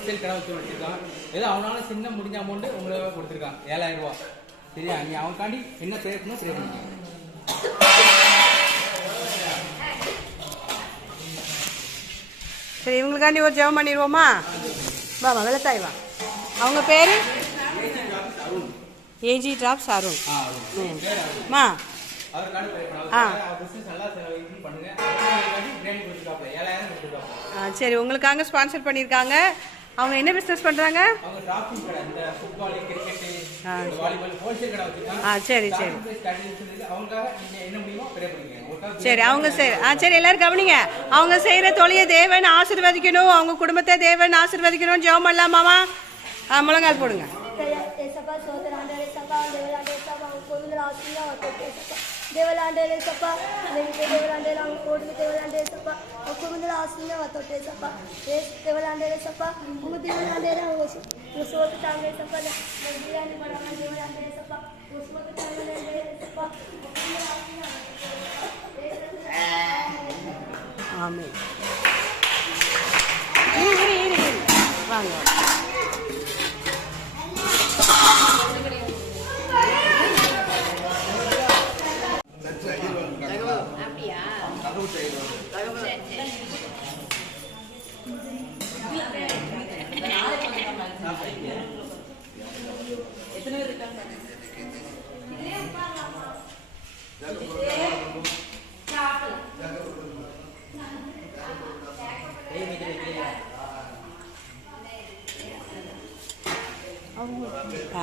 Wholesale கடை வச்சு வச்சிருக்கான். ஏதோ அவனால சின்ன முடிஞ்ச அமௌண்ட் உங்களுக்கு கொடுத்துருக்கான் 7000 ரூபா. சரியா? நீ அவனுக்காண்டி என்ன ப்ரேயர் பண்ணணும் ப்ரேயர் பண்ணிக்கலாம். சரி, இவங்களுக்காண்டி ஒரு ஜெபம் பண்ணிடுவோமா? வாமா வெள்ளத்தாய் வா. அவங்க பேர் ஏஜி டிராப்ஸ் அருண். மா சரி, உங்களுக்காக ஸ்பான்சர் பண்ணியிருக்காங்க. அவங்க என்ன பிஸ்னஸ் பண்ணுறாங்க? சரி சரி சரி அவங்க சரி எல்லாரும் கவனிங்க. அவங்க செய்கிற தொழிலை தேவன் ஆசீர்வதிக்கணும், அவங்க குடும்பத்தை தேவன் ஆசீர்வதிக்கணும். ஜெபம் பண்ணலாமாமா? முழங்கால் போடுங்க. ದೇವಲಾಂಡೇಲೆ ಸಪ್ಪ ನೆನಪೆ ದೇವಲಾಂಡೇಲೆ அவங்க கோடுக்கு தேவலாண்டே சப்பா ஒக்குமுதல ஆசிங்க வத்தோட்டே சப்பா தேவலாண்டேலே சப்பா உங்க தேவலாண்டேல அவங்க சோத்து தாங்கே சப்பா தேவலாண்டே படாம தேவலாண்டே சப்பா உஸ்மத்து தாங்கே சப்பா ஒக்குமுதல ஆசிங்க ஆமென். இரு வாங்க. ஆ